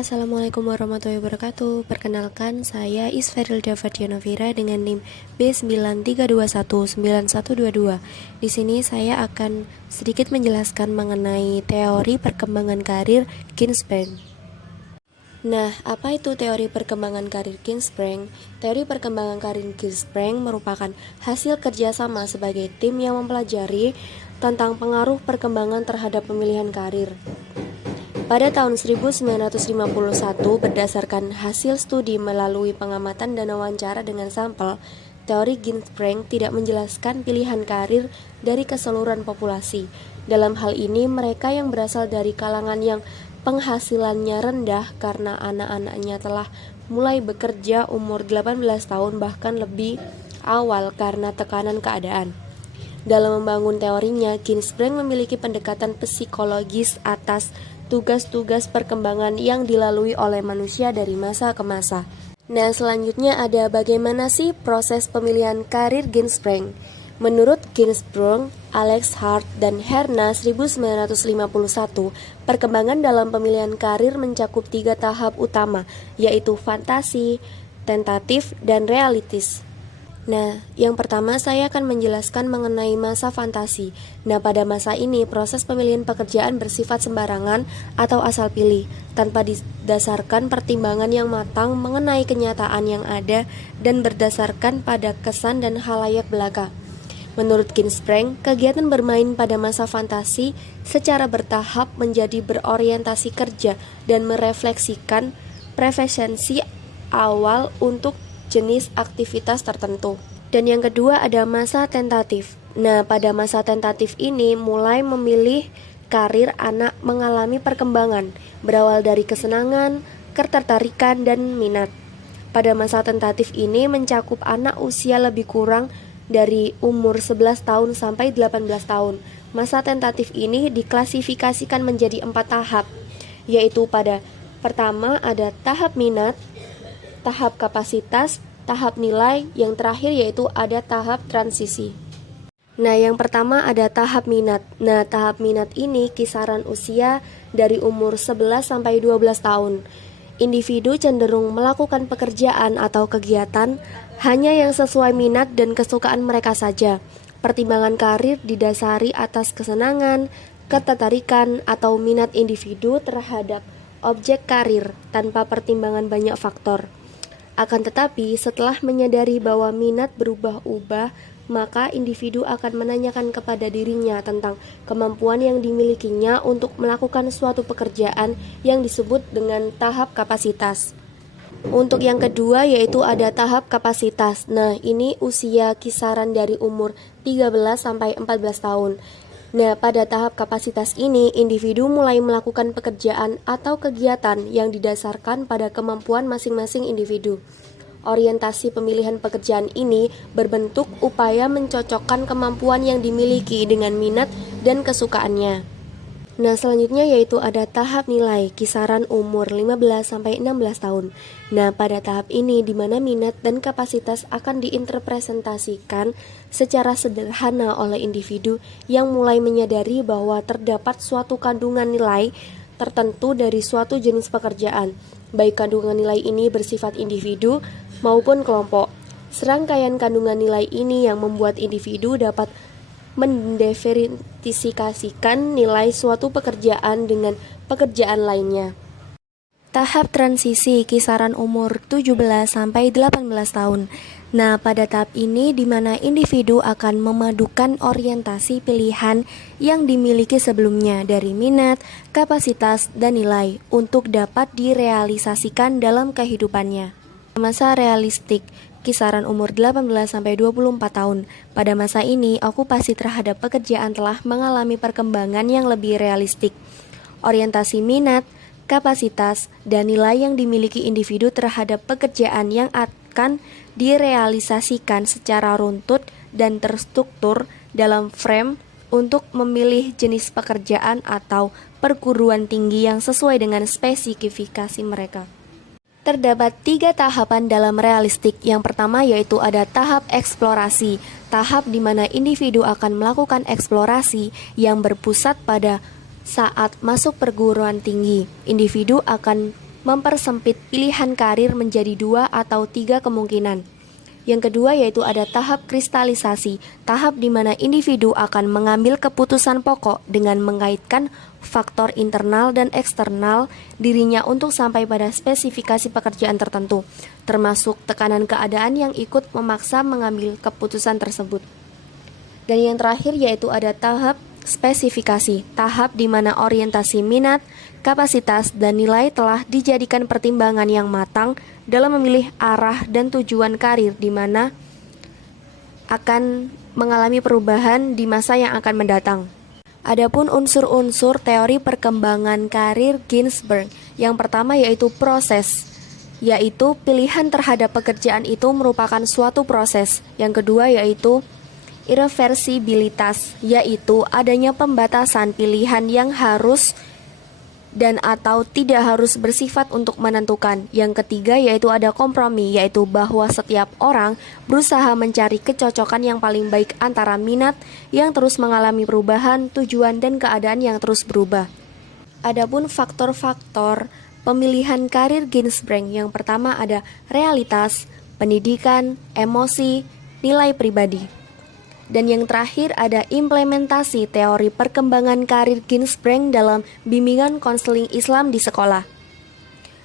Assalamualaikum warahmatullahi wabarakatuh. Perkenalkan, saya Isferilda Fadianovira dengan NIM B93219122. Di sini saya akan sedikit menjelaskan mengenai teori perkembangan karir Ginsberg. Nah, apa itu teori perkembangan karir Ginsberg? Teori perkembangan karir Ginsberg merupakan hasil kerjasama sebagai tim yang mempelajari tentang pengaruh perkembangan terhadap pemilihan karir. Pada tahun 1951, berdasarkan hasil studi melalui pengamatan dan wawancara dengan sampel, teori Ginsberg tidak menjelaskan pilihan karir dari keseluruhan populasi. Dalam hal ini, mereka yang berasal dari kalangan yang penghasilannya rendah karena anak-anaknya telah mulai bekerja umur 18 tahun bahkan lebih awal karena tekanan keadaan. Dalam membangun teorinya, Ginsberg memiliki pendekatan psikologis atas tugas-tugas perkembangan yang dilalui oleh manusia dari masa ke masa. Nah, selanjutnya ada bagaimana sih proses pemilihan karir Ginsberg? Menurut Ginsberg, Alex Hart, dan Herna 1951, perkembangan dalam pemilihan karir mencakup 3 tahap utama, yaitu fantasi, tentatif, dan realistis. Nah, yang pertama saya akan menjelaskan mengenai masa fantasi. Nah, pada masa ini proses pemilihan pekerjaan bersifat sembarangan atau asal pilih, tanpa didasarkan pertimbangan yang matang mengenai kenyataan yang ada dan berdasarkan pada kesan dan khalayak belaka. Menurut Ginsberg, kegiatan bermain pada masa fantasi secara bertahap menjadi berorientasi kerja dan merefleksikan preferensi awal untuk jenis aktivitas tertentu. Dan yang kedua ada masa tentatif. Nah, pada masa tentatif ini mulai memilih karir anak mengalami perkembangan, berawal dari kesenangan, ketertarikan, dan minat. Pada masa tentatif ini mencakup anak usia lebih kurang dari umur 11 tahun sampai 18 tahun. Masa tentatif ini diklasifikasikan menjadi 4 tahap, yaitu pada pertama ada tahap minat, tahap kapasitas, tahap nilai, yang terakhir yaitu ada tahap transisi. Nah, yang pertama ada tahap minat. Nah, tahap minat ini kisaran usia dari umur 11 sampai 12 tahun. Individu cenderung melakukan pekerjaan atau kegiatan hanya yang sesuai minat dan kesukaan mereka saja. Pertimbangan karir didasari atas kesenangan, ketertarikan, atau minat individu terhadap objek karir tanpa pertimbangan banyak faktor. Akan tetapi, setelah menyadari bahwa minat berubah-ubah, maka individu akan menanyakan kepada dirinya tentang kemampuan yang dimilikinya untuk melakukan suatu pekerjaan yang disebut dengan tahap kapasitas. Untuk yang kedua yaitu ada tahap kapasitas. Nah, ini usia kisaran dari umur 13 sampai 14 tahun. Nah, pada tahap kapasitas ini, individu mulai melakukan pekerjaan atau kegiatan yang didasarkan pada kemampuan masing-masing individu. Orientasi pemilihan pekerjaan ini berbentuk upaya mencocokkan kemampuan yang dimiliki dengan minat dan kesukaannya. Nah, selanjutnya yaitu ada tahap nilai, kisaran umur 15 sampai 16 tahun. Nah, pada tahap ini di mana minat dan kapasitas akan diinterpretasikan secara sederhana oleh individu yang mulai menyadari bahwa terdapat suatu kandungan nilai tertentu dari suatu jenis pekerjaan. Baik kandungan nilai ini bersifat individu maupun kelompok. Serangkaian kandungan nilai ini yang membuat individu dapat mendefinisikan nilai suatu pekerjaan dengan pekerjaan lainnya. Tahap transisi kisaran umur 17 sampai 18 tahun. Nah, pada tahap ini di mana individu akan memadukan orientasi pilihan yang dimiliki sebelumnya dari minat, kapasitas, dan nilai untuk dapat direalisasikan dalam kehidupannya. Masa realistik kisaran umur 18 sampai 24 tahun. Pada masa ini, okupasi terhadap pekerjaan telah mengalami perkembangan yang lebih realistik. Orientasi minat, kapasitas, dan nilai yang dimiliki individu terhadap pekerjaan yang akan direalisasikan secara runtut dan terstruktur dalam frame untuk memilih jenis pekerjaan atau perguruan tinggi yang sesuai dengan spesifikasi mereka. Terdapat 3 tahapan dalam realistik. Yang pertama yaitu ada tahap eksplorasi, tahap di mana individu akan melakukan eksplorasi yang berpusat pada saat masuk perguruan tinggi. Individu akan mempersempit pilihan karir menjadi 2 atau 3 kemungkinan. Yang kedua yaitu ada tahap kristalisasi, tahap di mana individu akan mengambil keputusan pokok dengan mengaitkan faktor internal dan eksternal dirinya untuk sampai pada spesifikasi pekerjaan tertentu, termasuk tekanan keadaan yang ikut memaksa mengambil keputusan tersebut. Dan yang terakhir yaitu ada tahap spesifikasi, tahap di mana orientasi minat, kapasitas, dan nilai telah dijadikan pertimbangan yang matang dalam memilih arah dan tujuan karir di mana akan mengalami perubahan di masa yang akan mendatang. Adapun unsur-unsur teori perkembangan karir Ginsberg, yang pertama yaitu proses, yaitu pilihan terhadap pekerjaan itu merupakan suatu proses. Yang kedua yaitu irreversibilitas, yaitu adanya pembatasan pilihan yang harus dan atau tidak harus bersifat untuk menentukan. Yang ketiga yaitu ada kompromi, yaitu bahwa setiap orang berusaha mencari kecocokan yang paling baik antara minat yang terus mengalami perubahan, tujuan, dan keadaan yang terus berubah. Adapun faktor-faktor pemilihan karir Ginsberg, yang pertama ada realitas, pendidikan, emosi, nilai pribadi. Dan yang terakhir ada implementasi teori perkembangan karir Ginsberg dalam bimbingan konseling Islam di sekolah.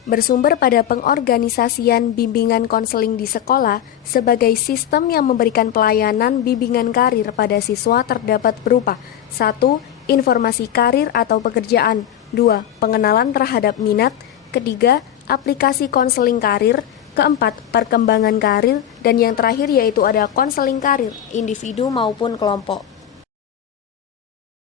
Bersumber pada pengorganisasian bimbingan konseling di sekolah sebagai sistem yang memberikan pelayanan bimbingan karir pada siswa terdapat berupa 1. Informasi karir atau pekerjaan, 2. Pengenalan terhadap minat, ketiga, aplikasi konseling karir, keempat, perkembangan karir, dan yang terakhir yaitu ada konseling karir, individu maupun kelompok.